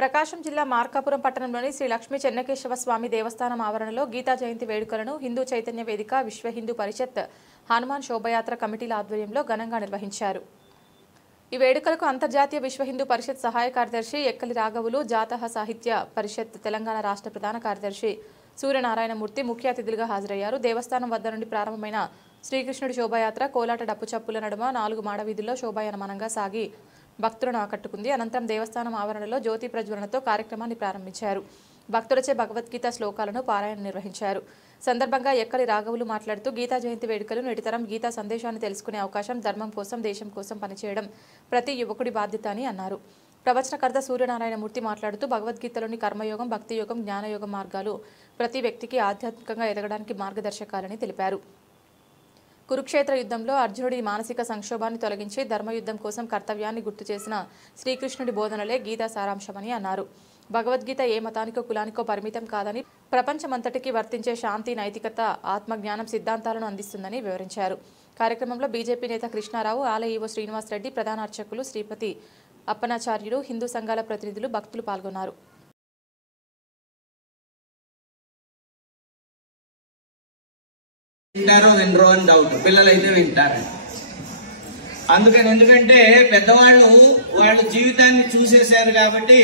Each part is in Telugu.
ప్రకాశం జిల్లా మార్కాపురం పట్టణంలోని శ్రీ లక్ష్మీ చెన్నకేశవ స్వామి దేవస్థానం ఆవరణలో గీతా జయంతి వేడుకలను హిందూ చైతన్య వేదిక, విశ్వ హిందూ పరిషత్, హనుమాన్ శోభయాత్ర కమిటీల ఆధ్వర్యంలో ఘనంగా నిర్వహించారు. ఈ వేడుకలకు అంతర్జాతీయ విశ్వ హిందూ పరిషత్ సహాయ కార్యదర్శి ఎక్కలి రాఘవులు, జాతహ సాహిత్య పరిషత్ తెలంగాణ రాష్ట్ర ప్రధాన కార్యదర్శి సూర్యనారాయణమూర్తి ముఖ్య అతిథులుగా హాజరయ్యారు. దేవస్థానం వద్ద నుండి ప్రారంభమైన శ్రీకృష్ణుడి శోభయాత్ర కోలాట డప్పు చప్పుల నడుమ 4 మాడవీధుల్లో శోభాయమానంగా సాగి భక్తులను ఆకట్టుకుంది. అనంతరం దేవస్థానం ఆవరణలో జ్యోతి ప్రజ్వలనతో కార్యక్రమాన్ని ప్రారంభించారు. భక్తులచే భగవద్గీత శ్లోకాలను పారాయణ నిర్వహించారు. సందర్భంగా ఎక్కలి రాఘవులు మాట్లాడుతూ గీతా జయంతి వేడుకలు నేటితరం గీతా సందేశాన్ని తెలుసుకునే అవకాశం, ధర్మం కోసం, దేశం కోసం పనిచేయడం ప్రతి యువకుడి బాధ్యత అని అన్నారు. ప్రవచనకర్త సూర్యనారాయణమూర్తి మాట్లాడుతూ భగవద్గీతలోని కర్మయోగం, భక్తియోగం, జ్ఞానయోగం మార్గాలు ప్రతి వ్యక్తికి ఆధ్యాత్మికంగా ఎదగడానికి మార్గదర్శకాలని తెలిపారు. కురుక్షేత్ర యుద్ధంలో అర్జునుడి మానసిక సంక్షోభాన్ని తొలగించి ధర్మయుద్ధం కోసం కర్తవ్యాన్ని గుర్తు చేసిన శ్రీకృష్ణుడి బోధనలే గీతా సారాంశమని అన్నారు. భగవద్గీత ఏ మతానికో కులానికో పరిమితం కాదని, ప్రపంచమంతటికీ వర్తించే శాంతి, నైతికత, ఆత్మజ్ఞానం సిద్ధాంతాలను అందిస్తుందని వివరించారు. కార్యక్రమంలో బీజేపీ నేత కృష్ణారావు, ఆలయ ఈవో శ్రీనివాస్ రెడ్డి, ప్రధాన అర్చకులు శ్రీపతి అప్పనాచార్యులు, హిందూ సంఘాల ప్రతినిధులు, భక్తులు పాల్గొన్నారు. వింటారో వినరో అని డౌట్, పిల్లలైతే వింటారు. ఎందుకంటే పెద్దవాళ్ళు వాళ్ళ జీవితాన్ని చూసేశారు కాబట్టి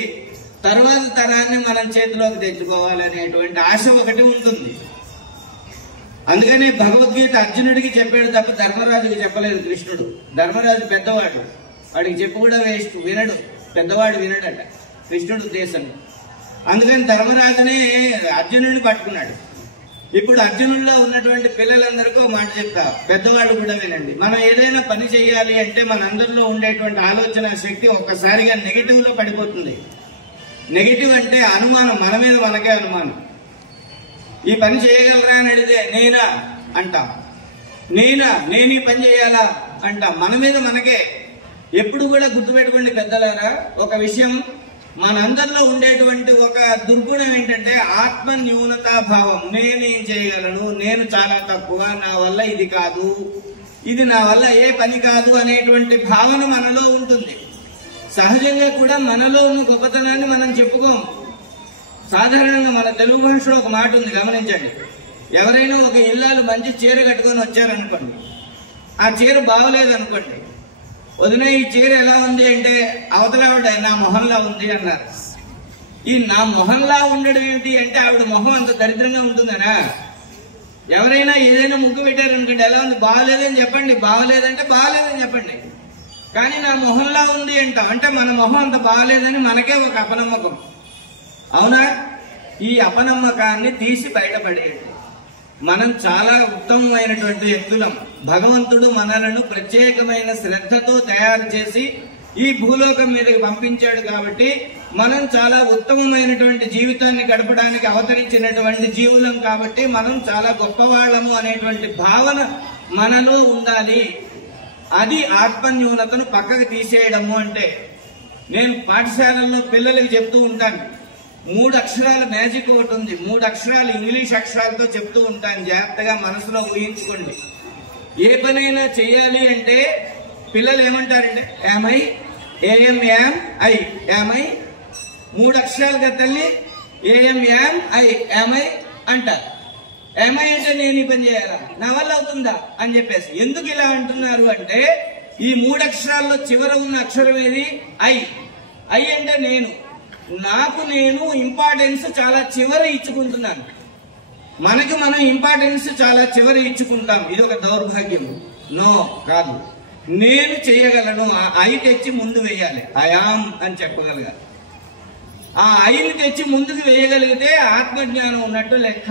తర్వాత తరాన్ని మనం చేతిలోకి తెచ్చుకోవాలనేటువంటి ఆశ ఒకటి ఉంటుంది. అందుకని భగవద్గీత అర్జునుడికి చెప్పాడు తప్ప ధర్మరాజుకి చెప్పలేదు కృష్ణుడు. ధర్మరాజు పెద్దవాడు, వాడికి చెప్పు కూడా వేస్ట్, వినడు, పెద్దవాడు వినడట కృష్ణుడు ఉద్దేశం. అందుకని ధర్మరాజునే అర్జునుడిని పట్టుకున్నాడు. ఇప్పుడు అర్జునుల్లో ఉన్నటువంటి పిల్లలందరికీ మాట చెప్తా, పెద్దవాళ్ళు కూడా వినండి. మనం ఏదైనా పని చేయాలి అంటే మనందరిలో ఉండేటువంటి ఆలోచన శక్తి ఒక్కసారిగా నెగిటివ్ లో పడిపోతుంది. నెగిటివ్ అంటే అనుమానం, మన మీద మనకే అనుమానం. ఈ పని చేయగలరా అని అడిగితే నేనా అంటాం, నేను ఈ పని చేయాలా అంటాం, మన మీద మనకే. ఎప్పుడు కూడా గుర్తుపెట్టుకోండి పెద్దలారా, ఒక విషయం, మనందరిలో ఉండేటువంటి ఒక దుర్గుణం ఏంటంటే ఆత్మ న్యూనతాభావం. నేనేం చేయగలను, నేను చాలా తక్కువ, నా వల్ల ఇది కాదు, ఇది నా వల్ల ఏ పని కాదు అనేటువంటి భావన మనలో ఉంటుంది. సహజంగా కూడా మనలో ఉన్న గొప్పతనాన్ని మనం చెప్పుకోం. సాధారణంగా మన తెలుగు భాషలో ఒక మాట ఉంది, గమనించండి. ఎవరైనా ఒక ఇల్లాలు మంచి చీర కట్టుకొని వచ్చారనుకోండి, ఆ చీర బాగోలేదనుకోండి, వదిన ఈ చీర ఎలా ఉంది అంటే అవతలావిడ నా మొహంలా ఉంది అన్నారు. ఈ నా మొహంలా ఉండడం ఏమిటి అంటే ఆవిడ మొహం అంత దరిద్రంగా ఉంటుందనా? ఎవరైనా ఏదైనా ముగ్గు పెట్టారనుకోండి, ఎలా ఉంది, బాగలేదని చెప్పండి, బాగలేదంటే బాగలేదని చెప్పండి. కానీ నా మొహంలా ఉంది అంటాం, అంటే మన మొహం అంత బాగలేదని మనకే ఒక అపనమ్మకం. అవునా? ఈ అపనమ్మకాన్ని తీసి బయటపడేయండి. మనం చాలా ఉత్తమమైనటువంటి వ్యక్తులం. భగవంతుడు మనలను ప్రత్యేకమైన శ్రద్ధతో తయారు చేసి ఈ భూలోకం మీదకి పంపించాడు కాబట్టి మనం చాలా ఉత్తమమైనటువంటి జీవితాన్ని గడపడానికి అవతరించినటువంటి జీవులం కాబట్టి మనం చాలా గొప్పవాళ్లము అనేటువంటి భావన మనలో ఉండాలి. అది ఆత్మన్యూనతను పక్కకు తీసేయడము అంటే. నేను పాఠశాలల్లో పిల్లలకి చెప్తూ ఉంటాను, 3 అక్షరాల మ్యాజిక్ ఒకటి ఉంది. 3 అక్షరాలు ఇంగ్లీష్ అక్షరాలతో చెప్తూ ఉంటాను, జాగ్రత్తగా మనసులో ఊహించుకోండి. ఏ పనైనా చేయాలి అంటే పిల్లలు ఏమంటారంటే am I, AM am I, am I 3 అక్షరాలుగా తల్లి, ఏఎం యామ్ ఐ, యామై అంటారు. ఏమై అంటే నేను ఈ పని చేయాలా, నా వల్ల అవుతుందా అని చెప్పేసి. ఎందుకు ఇలా అంటున్నారు అంటే ఈ 3 అక్షరాల్లో చివర ఉన్న అక్షరం ఏది? ఐ. ఐ అంటే నేను, నాకు నేను ఇంపార్టెన్స్ చాలా చివర ఇచ్చుకుంటున్నాను. మనకి మనం ఇంపార్టెన్స్ చాలా చివర ఇచ్చుకుంటాం. ఇది ఒక దౌర్భాగ్యం. నో, కాదు, నేను చేయగలను. ఆ ఐ తెచ్చి ముందు వేయాలి, ఐయామ్ అని చెప్పగలగాలి. ఆ ఐని తెచ్చి ముందుకు వేయగలిగితే ఆత్మజ్ఞానం ఉన్నట్టు లెక్క.